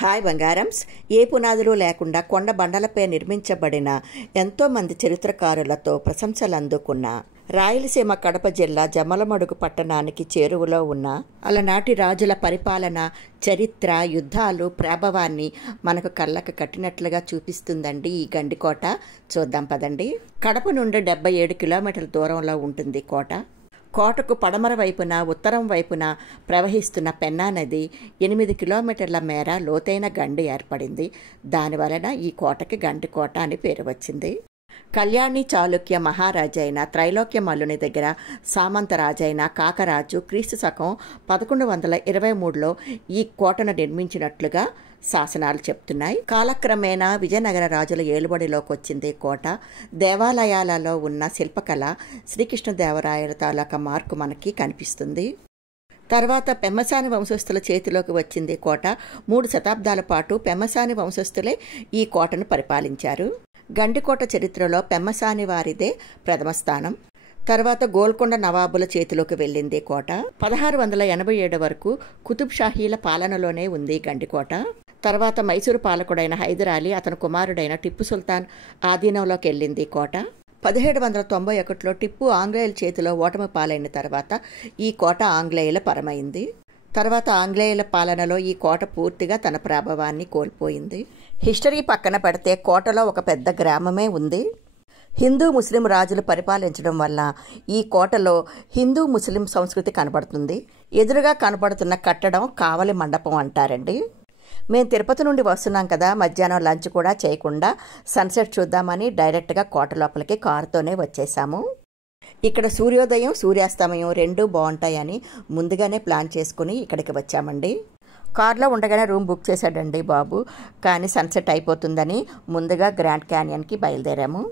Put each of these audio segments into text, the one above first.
Hi బంగారమ్స్. ఏ పునాదులు లేకుండా కొండ బండలపై నిర్మించబడిన ఎంతోమంది చరిత్రకారులతో ప్రశంసలు అందుకున్న రాయలసీమ కడప జిల్లా జమ్మలమడుగు పట్టణానికి చేరువలో ఉన్న అలనాటి రాజుల పరిపాలన, చరిత్ర, యుద్ధాలు, ప్రభావాన్ని మనకు కళ్ళకు కట్టినట్లుగా చూపిస్తుందండి ఈ గండికోట. చూద్దాం పదండి. కడప నుండి 77 కిలోమీటర్ల దూరంలో ఉంటుంది కోట. కోటకు పడమర వైపున, ఉత్తరం వైపున ప్రవహిస్తున్న పెన్నా నది 8 కిలోమీటర్ల మేర లోతైన గండి ఏర్పడింది. దానివలన ఈ కోటకి గండికోట అని పేరు వచ్చింది. కళ్యాణి చాళుక్య మహారాజైన త్రైలోక్యమల్లుని దగ్గర సామంతరాజైన కాకరాజు క్రీస్తు శకం 1123లో ఈ కోటను నిర్మించినట్లుగా శాసనాలు చెప్తున్నాయి. కాలక్రమేణా విజయనగర రాజుల ఏలుబడిలోకి వచ్చింది కోట. దేవాలయాలలో ఉన్న శిల్పకళ శ్రీకృష్ణదేవరాయల తాలూకా మార్కు మనకి కనిపిస్తుంది. తర్వాత పెమ్మసాని వంశస్థుల చేతిలోకి వచ్చింది కోట. 3 శతాబ్దాల పాటు పెమ్మసాని వంశస్థులే ఈ కోటను పరిపాలించారు. గండికోట చరిత్రలో పెమ్మసాని వారిదే ప్రథమ స్థానం. తర్వాత గోల్కొండ నవాబుల చేతిలోకి వెళ్ళింది కోట. 1687 వరకు కుతుబ్ షాహీల పాలనలోనే ఉంది గండికోట. తర్వాత మైసూరు పాలకుడైన హైదర్ అలీ, అతని కుమారుడైన టిప్పు సుల్తాన్ ఆధీనంలోకి వెళ్ళింది కోట. 1791లో టిప్పు ఆంగ్లేయుల చేతిలో ఓటమి పాలైన తర్వాత ఈ కోట ఆంగ్లేయుల పరమైంది. తర్వాత ఆంగ్లేయుల పాలనలో ఈ కోట పూర్తిగా తన ప్రభావాన్ని కోల్పోయింది. హిస్టరీ పక్కన పెడితే కోటలో ఒక పెద్ద గ్రామమే ఉంది. హిందూ ముస్లిం రాజులు పరిపాలించడం వల్ల ఈ కోటలో హిందూ ముస్లిం సంస్కృతి కనబడుతుంది. ఎదురుగా కనబడుతున్న కట్టడం కావలి మండపం అంటారండి. మేము తిరుపతి నుండి వస్తున్నాం కదా, మధ్యాహ్నం లంచ్ కూడా చేయకుండా సన్సెట్ చూద్దామని డైరెక్ట్గా కోట లోపలికి కారుతోనే వచ్చేసాము. ఇక్కడ సూర్యోదయం, సూర్యాస్తమయం రెండూ బాగుంటాయని ముందుగానే ప్లాన్ చేసుకుని ఇక్కడికి వచ్చామండి. కార్లో ఉండగానే రూమ్ బుక్ చేశాడండి బాబు. కానీ సన్సెట్ అయిపోతుందని ముందుగా గ్రాండ్ క్యానియన్కి బయలుదేరాము.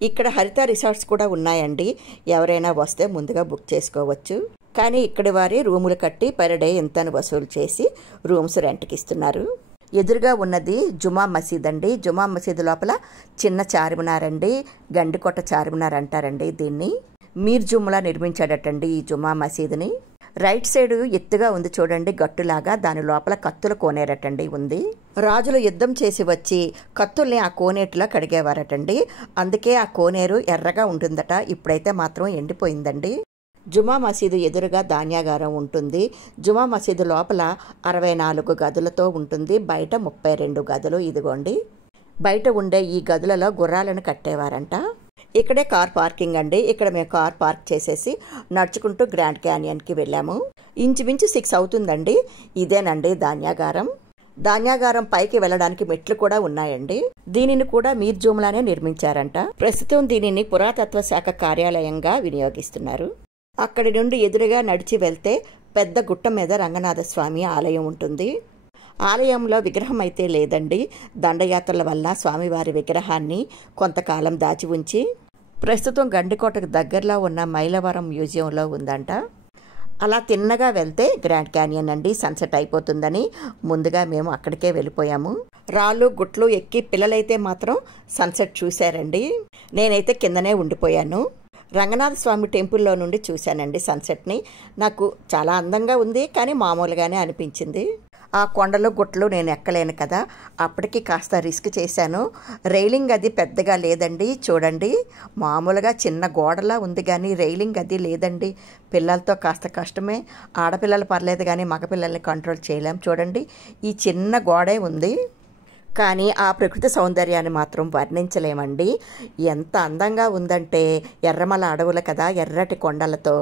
ఇక్కడ హరిత రిసార్ట్స్ కూడా ఉన్నాయండి. ఎవరైనా వస్తే ముందుగా బుక్ చేసుకోవచ్చు. కానీ ఇక్కడి వారి రూములు కట్టి పర్ డే ఇంతను వసూలు చేసి రూమ్స్ రెంట్కి ఇస్తున్నారు. ఎదురుగా ఉన్నది జుమా మసీద్ అండి. జుమా మసీద్ లోపల చిన్న చార్మినార్ అండి. గండికోట చార్మినార్ అంటారండి దీన్ని. మీర్ జుమ్లా నిర్మించాడటండి ఈ జుమా మసీదుని. రైట్ సైడ్ ఎత్తుగా ఉంది చూడండి, గట్టులాగా. దాని లోపల కత్తుల కోనేరటండి ఉంది. రాజులు యుద్ధం చేసి వచ్చి కత్తుల్ని ఆ కోనేటిలో కడిగేవారటండి. అందుకే ఆ కోనేరు ఎర్రగా ఉంటుందట. ఇప్పుడైతే మాత్రం ఎండిపోయిందండి. జుమా మసీదు ఎదురుగా ధాన్యాగారం ఉంటుంది. జుమా మసీదు లోపల 64 గదులతో ఉంటుంది. బయట 32 గదులు. ఇదిగోండి, బయట ఉండే ఈ గదులలో గుర్రాలను కట్టేవారంట. ఇక్కడే కార్ పార్కింగ్ అండి. ఇక్కడ మేము కార్ పార్క్ చేసేసి నడుచుకుంటూ గ్రాండ్ క్యానియన్కి వెళ్ళాము. ఇంచుమించు 6 అవుతుందండి. ఇదేనండి ధాన్యాగారం. ధాన్యాగారం పైకి వెళ్ళడానికి మెట్లు కూడా ఉన్నాయండి. దీనిని కూడా మీర్ జుమ్లానే నిర్మించారంట. ప్రస్తుతం దీనిని పురాతత్వ శాఖ కార్యాలయంగా వినియోగిస్తున్నారు. అక్కడి నుండి ఎదురుగా నడిచి వెళ్తే పెద్ద గుట్ట మీద రంగనాథస్వామి ఆలయం ఉంటుంది. ఆలయంలో విగ్రహం అయితే లేదండి. దండయాత్రల వల్ల స్వామివారి విగ్రహాన్ని కొంతకాలం దాచి ఉంచి ప్రస్తుతం గండికోటకు దగ్గరలో ఉన్న మైలవరం మ్యూజియంలో ఉందంట. అలా తిన్నగా వెళ్తే గ్రాండ్ క్యానియన్ అండి. సన్సెట్ అయిపోతుందని ముందుగా మేము అక్కడికే వెళ్ళిపోయాము. రాళ్ళు గుట్లు ఎక్కి పిల్లలైతే మాత్రం సన్సెట్ చూశారండి. నేనైతే కిందనే ఉండిపోయాను. రంగనాథ స్వామి టెంపుల్లో నుండి చూశానండి సన్సెట్ని. నాకు చాలా అందంగా ఉంది, కానీ మామూలుగానే అనిపించింది. ఆ కొండలు గుట్టలు నేను ఎక్కలేను కదా, అప్పటికి కాస్త రిస్క్ చేశాను. రైలింగ్ అది పెద్దగా లేదండి. చూడండి, మామూలుగా చిన్న గోడలా ఉంది కానీ రైలింగ్ అది లేదండి. పిల్లలతో కాస్త కష్టమే. ఆడపిల్లలు పర్లేదు కానీ మగపిల్లల్ని కంట్రోల్ చేయలేం. చూడండి, ఈ చిన్న గోడే ఉంది. కానీ ఆ ప్రకృతి సౌందర్యాన్ని మాత్రం వర్ణించలేమండి. ఎంత అందంగా ఉందంటే ఎర్రమల అడవులు కదా, ఎర్రటి కొండలతో,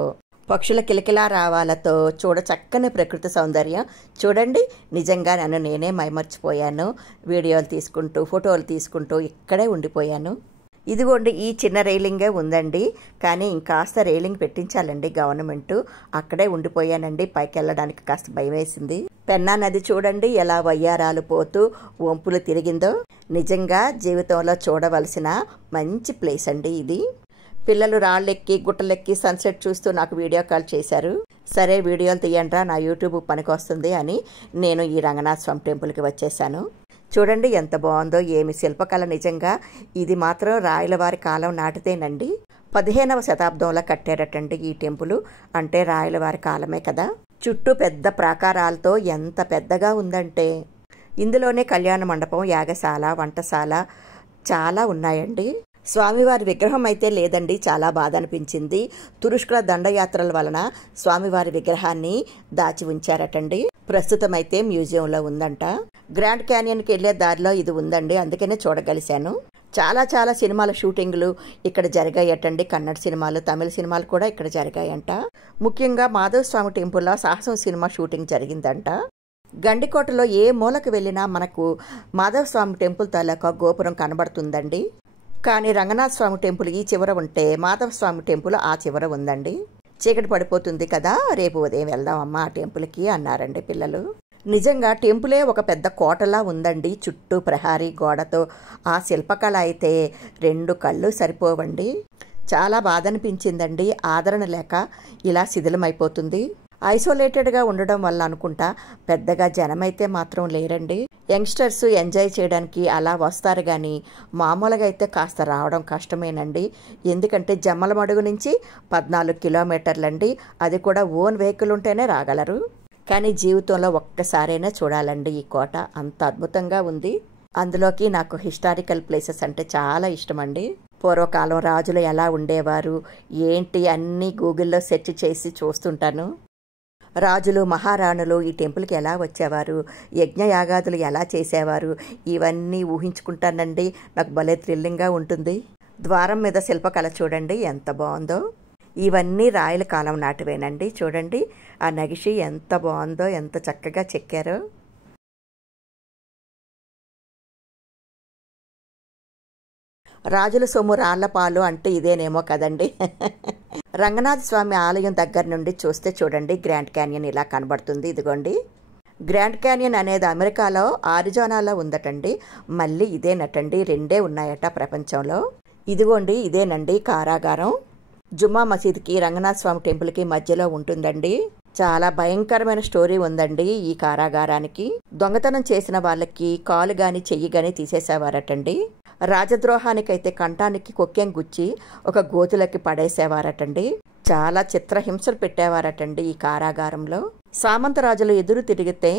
పక్షుల కిలకిలా రావాలతో చూడ చక్కని ప్రకృతి సౌందర్యం. చూడండి, నిజంగా నన్ను నేనే మైమర్చిపోయాను. వీడియోలు తీసుకుంటూ, ఫోటోలు తీసుకుంటూ ఇక్కడే ఉండిపోయాను. ఇదిగోండి, ఈ చిన్న రైలింగే ఉందండి. కానీ ఇంకాస్త రైలింగ్ పెట్టించాలండి గవర్నమెంట్. అక్కడే ఉండిపోయానండి. పైకి వెళ్ళడానికి కాస్త భయం వేసింది. పెన్నా నది చూడండి ఎలా వయ్యారాలు పోతూ వంపులు తిరిగిందో. నిజంగా జీవితంలో చూడవలసిన మంచి ప్లేస్ అండి ఇది. పిల్లలు రాళ్ళెక్కి గుట్టలెక్కి సన్సెట్ చూస్తూ నాకు వీడియో కాల్ చేశారు. సరే వీడియోలు తీయండ్రా, నా యూట్యూబ్ పనికి వస్తుంది అని నేను ఈ రంగనాథ స్వామి టెంపుల్కి వచ్చేసాను. చూడండి ఎంత బాగుందో, ఏమి శిల్పకళ నిజంగా. ఇది మాత్రం రాయలవారి కాలం నాటితేనండి. 15వ శతాబ్దంలో కట్టారటండి ఈ టెంపుల్. అంటే రాయలవారి కాలమే కదా. చుట్టూ పెద్ద ప్రాకారాలతో ఎంత పెద్దగా ఉందంటే ఇందులోనే కళ్యాణ మండపం, యాగశాల, వంటశాల చాలా ఉన్నాయండి. స్వామివారి విగ్రహం అయితే లేదండి. చాలా బాధ అనిపించింది. తురుష్కుల దండయాత్రల వలన స్వామివారి విగ్రహాన్ని దాచి ఉంచారటండి. ప్రస్తుతం అయితే మ్యూజియంలో ఉందంట. గ్రాండ్ క్యానియన్కి వెళ్లే దారిలో ఇది ఉందండి, అందుకనే చూడగలిశాను. చాలా సినిమాల షూటింగ్లు ఇక్కడ జరిగాయటండి. కన్నడ సినిమాలు, తమిళ సినిమాలు కూడా ఇక్కడ జరిగాయంట. ముఖ్యంగా మాధవ స్వామి టెంపుల్లో సాహసం సినిమా షూటింగ్ జరిగిందంట. గండికోటలో ఏ మూలకు వెళ్ళినా మనకు మాధవ స్వామి టెంపుల్ తాలూకా గోపురం కనబడుతుందండి. కానీ రంగనాథ స్వామి టెంపుల్ ఈ చివర ఉంటే మాధవ స్వామి టెంపుల్ ఆ చివర ఉందండి. చీకటి పడిపోతుంది కదా, రేపు ఉదయం వెళ్దామమ్మా ఆ టెంపుల్కి అన్నారండి పిల్లలు. నిజంగా టెంపులే ఒక పెద్ద కోటలా ఉందండి. చుట్టూ ప్రహారీ గోడతో. ఆ శిల్పకళ అయితే 2 కళ్ళు సరిపోవండి. చాలా బాధ అనిపించిందండి. ఆదరణ లేక ఇలా శిథిలమైపోతుంది. ఐసోలేటెడ్గా ఉండడం వల్ల అనుకుంటా పెద్దగా జనమైతే మాత్రం లేరండి. యంగ్స్టర్స్ ఎంజాయ్ చేయడానికి అలా వస్తారు కానీ మామూలుగా అయితే కాస్త రావడం కష్టమేనండి. ఎందుకంటే జమ్మలమడుగు నుంచి 14 కిలోమీటర్లండి. అది కూడా ఓన్ వెహికల్ ఉంటేనే రాగలరు. కానీ జీవితంలో ఒక్కసారైనా చూడాలండి ఈ కోట. అంత అద్భుతంగా ఉంది. అందులోకి నాకు హిస్టారికల్ ప్లేసెస్ అంటే చాలా ఇష్టం అండి. పూర్వకాలం రాజులు ఎలా ఉండేవారు ఏంటి అన్నీ గూగుల్లో సెర్చ్ చేసి చూస్తుంటాను. రాజులు, మహారాణులు ఈ టెంపుల్కి ఎలా వచ్చేవారు, యజ్ఞయాగాదులు ఎలా చేసేవారు, ఇవన్నీ ఊహించుకుంటానండి. నాకు భలే థ్రిల్లింగ్గా ఉంటుంది. ద్వారం మీద శిల్పకళ చూడండి ఎంత బాగుందో. ఇవన్నీ రాయల కాలం నాటివేనండి. చూడండి ఆ నగిషి ఎంత బాగుందో, ఎంత చక్కగా చెక్కారో. రాజుల సొమ్ము రాళ్లపాలు అంటే ఇదేనేమో కదండి. రంగనాథ స్వామి ఆలయం దగ్గర నుండి చూస్తే చూడండి గ్రాండ్ క్యానియన్ ఇలా కనబడుతుంది. ఇదిగోండి గ్రాండ్ క్యానియన్ అనేది అమెరికాలో ఆరిజోనాలో ఉందటండి. మళ్ళీ ఇదేనటండి, 2 ఉన్నాయట ప్రపంచంలో. ఇదిగోండి ఇదేనండి కారాగారం. జుమ్మా మసీద్కి రంగనాథ స్వామి టెంపుల్కి మధ్యలో ఉంటుందండి. చాలా భయంకరమైన స్టోరీ ఉందండి ఈ కారాగారానికి. దొంగతనం చేసిన వాళ్ళకి కాలు గాని చెయ్యి గాని తీసేసేవారటండి. రాజద్రోహానికైతే కంఠానికి కొక్కెం గుచ్చి ఒక గోతులకి పడేసేవారటండి. చాలా చిత్రహింసలు పెట్టేవారటండి ఈ కారాగారంలో. సామంతరాజులు ఎదురు తిరిగితే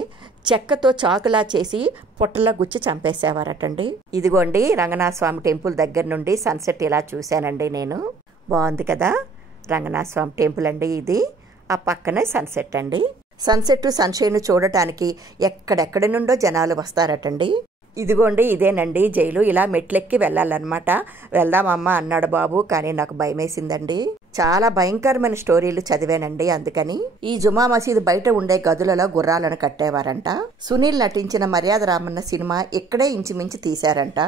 చెక్కతో చాకులా చేసి పొట్టలా గుచ్చి చంపేసేవారటండి. ఇదిగోండి రంగనాథ స్వామి టెంపుల్ దగ్గర నుండి సన్సెట్ ఇలా చూశానండి నేను. బాగుంది కదా రంగనాథ స్వామి టెంపుల్ అండి ఇది. ఆ పక్కనే సన్సెట్ అండి. సన్సెట్ సన్షైన్ చూడటానికి ఎక్కడెక్కడి నుండో జనాలు వస్తారటండి. ఇదిగోండి ఇదేనండి జైలు. ఇలా మెట్లెక్కి వెళ్ళాలన్నమాట. వెళ్దామమ్మా అన్నాడు బాబు, కానీ నాకు భయమేసిందండి. చాలా భయంకరమైన స్టోరీలు చదివానండి. అందుకని ఈ జుమా మసీదు బయట ఉండే గదులలో గుర్రాలను కట్టేవారంట. సునీల్ నటించిన మర్యాద రామన్న సినిమా ఇక్కడే ఇంచుమించు తీశారంట.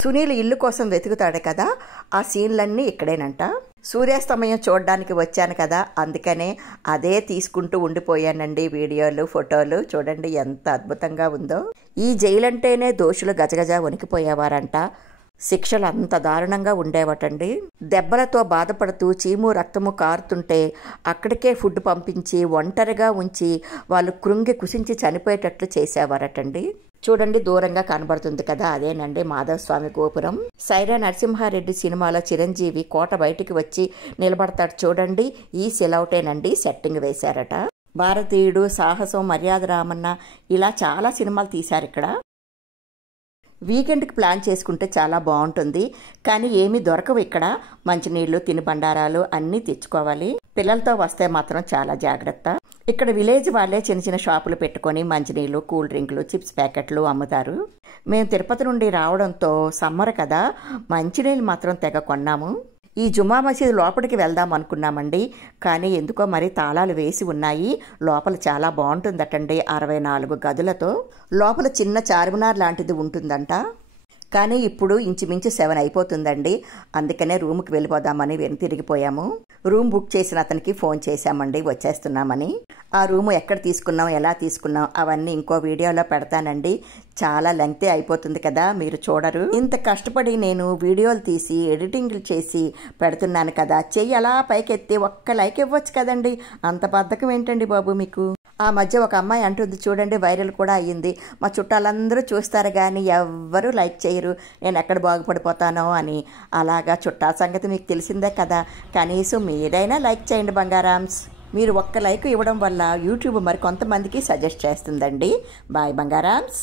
సునీల్ ఇల్లు కోసం వెతుకుతాడు కదా, ఆ సీన్లన్నీ ఇక్కడేనంట. సూర్యాస్తమయం చూడడానికి వచ్చాను కదా, అందుకనే అదే తీసుకుంటూ ఉండిపోయానండి వీడియోలు, ఫోటోలు. చూడండి ఎంత అద్భుతంగా ఉందో. ఈ జైలంటేనే దోషులు గజగజ వణికిపోయేవారంట. శిక్షలు అంత దారుణంగా ఉండేవటండి. దెబ్బలతో బాధపడుతూ చీము రక్తము కారుతుంటే అక్కడికే ఫుడ్ పంపించి ఒంటరిగా ఉంచి వాళ్ళు కృంగి కుసించి చనిపోయేటట్లు చేసేవారటండి. చూడండి దూరంగా కనబడుతుంది కదా, అదేనండి మాధవ స్వామి గోపురం. సైరా నరసింహారెడ్డి సినిమాలో చిరంజీవి కోట బయటికి వచ్చి నిలబడతాడు చూడండి, ఈ సిలౌటేనండి సెట్టింగ్ వేశారట. భారతీయుడు, సాహసం, మర్యాద రామన్న ఇలా చాలా సినిమాలు తీశారు ఇక్కడ. వీకెండ్కి ప్లాన్ చేసుకుంటే చాలా బాగుంటుంది. కానీ ఏమీ దొరకవు ఇక్కడ. మంచినీళ్ళు, తినుబండారాలు అన్నీ తెచ్చుకోవాలి. పిల్లలతో వస్తే మాత్రం చాలా జాగ్రత్త. ఇక్కడ విలేజ్ వాళ్ళే చిన్న చిన్న షాపులు పెట్టుకొని మంచినీళ్ళు, కూల్ డ్రింకులు, చిప్స్ ప్యాకెట్లు అమ్ముతారు. మేము తిరుపతి నుండి రావడంతో సమ్మర్ కదా, మంచినీళ్ళు మాత్రం తెగ కొన్నాము. ఈ జుమా మసీదు లోపలికి వెళ్దాం అనుకున్నామండి, కానీ ఎందుకో మరి తాళాలు వేసి ఉన్నాయి. లోపల చాలా బాగుంటుందటండి, 64 గదులతో. లోపల చిన్న చార్మినార్ లాంటిది ఉంటుందంట. కానీ ఇప్పుడు ఇంచుమించు 7 అయిపోతుందండి. అందుకనే రూమ్కి వెళ్ళిపోదామని వెనుతిరిగిపోయాము. రూమ్ బుక్ చేసిన అతనికి ఫోన్ చేశామండి, వచ్చేస్తున్నామని. ఆ రూము ఎక్కడ తీసుకున్నాం, ఎలా తీసుకున్నాం అవన్నీ ఇంకో వీడియోలో పెడతానండి. చాలా లెంగ్తీ అయిపోతుంది కదా, మీరు చూడరు. ఇంత కష్టపడి నేను వీడియోలు తీసి ఎడిటింగ్లు చేసి పెడుతున్నాను కదా, చెయ్యి అలా పైకెత్తి ఒక్క లైక్ ఇవ్వచ్చు కదండి. అంత బద్ధకం ఏంటండి బాబు మీకు. ఆ మధ్య ఒక అమ్మాయి అంటుంది చూడండి, వైరల్ కూడా అయ్యింది. మా చుట్టాలందరూ చూస్తారు కానీ ఎవ్వరూ లైక్ చేయరు, నేను ఎక్కడ బాగుపడిపోతానో అని. అలాగా చుట్టాల సంగతి మీకు తెలిసిందే కదా, కనీసం మీరైనా లైక్ చేయండి బంగారామ్స్. మీరు ఒక్క లైక్ ఇవ్వడం వల్ల యూట్యూబ్ మరి కొంతమందికి సజెస్ట్ చేస్తుందండి. బాయ్ బంగారామ్స్.